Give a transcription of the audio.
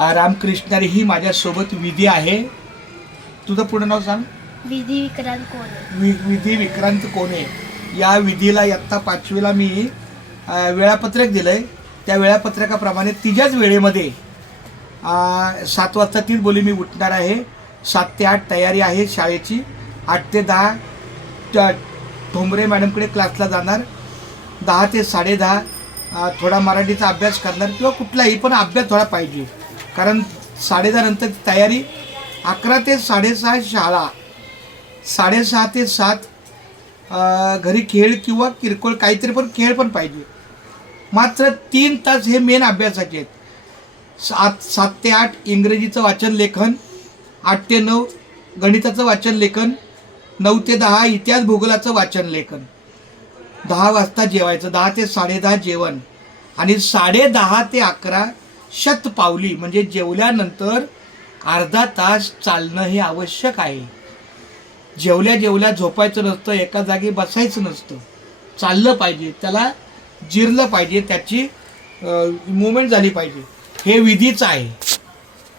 रामकृष्णारी ही माझ्यासोबत विधी आहे. तुझं पूर्ण नाव सांग. विधी विक्रांत कोणे वि विधी विक्रांत कोणे या विधीला इयत्ता पाचवीला मी अ, वेळापत्रक दिलं आहे त्या वेळापत्रकाप्रमाणे तिच्याच वेळेमध्ये अ, सात वाजता तीच बोली मी उठणार आहे. सात ते आठ तयारी आहे शाळेची. आठ ते दहा ट- ठोंबरे मॅडमकडे क्लासला जाणार. दहा ते साडेदहा अ, थोडा मराठीचा अभ्यास करणार किंवा कुठलाही पण अभ्यास थोडा पाहिजे. कारण साडेदहानंतर तयारी अकरा ते साडेसहा शाळा साडेसहा ते सात घरी खेळ किंवा किरकोळ काहीतरी पण खेळ पण पाहिजे. मात्र तीन तास हे मेन अभ्यासाचे आहेत. सात सात ते आठ इंग्रजीचं वाचन लेखन आठ ते नऊ गणिताचं वाचन लेखन नऊ ते दहा इतिहास भूगोलाचं वाचन लेखन. दहा वाजता जेवायचं दहा ते साडेदहा जेवण आणि साडेदहा ते अकरा शतपावली म्हणजे जेवल्यानंतर अर्धा तास चालणं हे आवश्यक आहे. जेवल्या जेवल्या झोपायचं नसतं एका जागी बसायचं नसतं. चाललं पाहिजे त्याला जिरलं पाहिजे त्याची मुवमेंट झाली पाहिजे. हे विधीच आहे.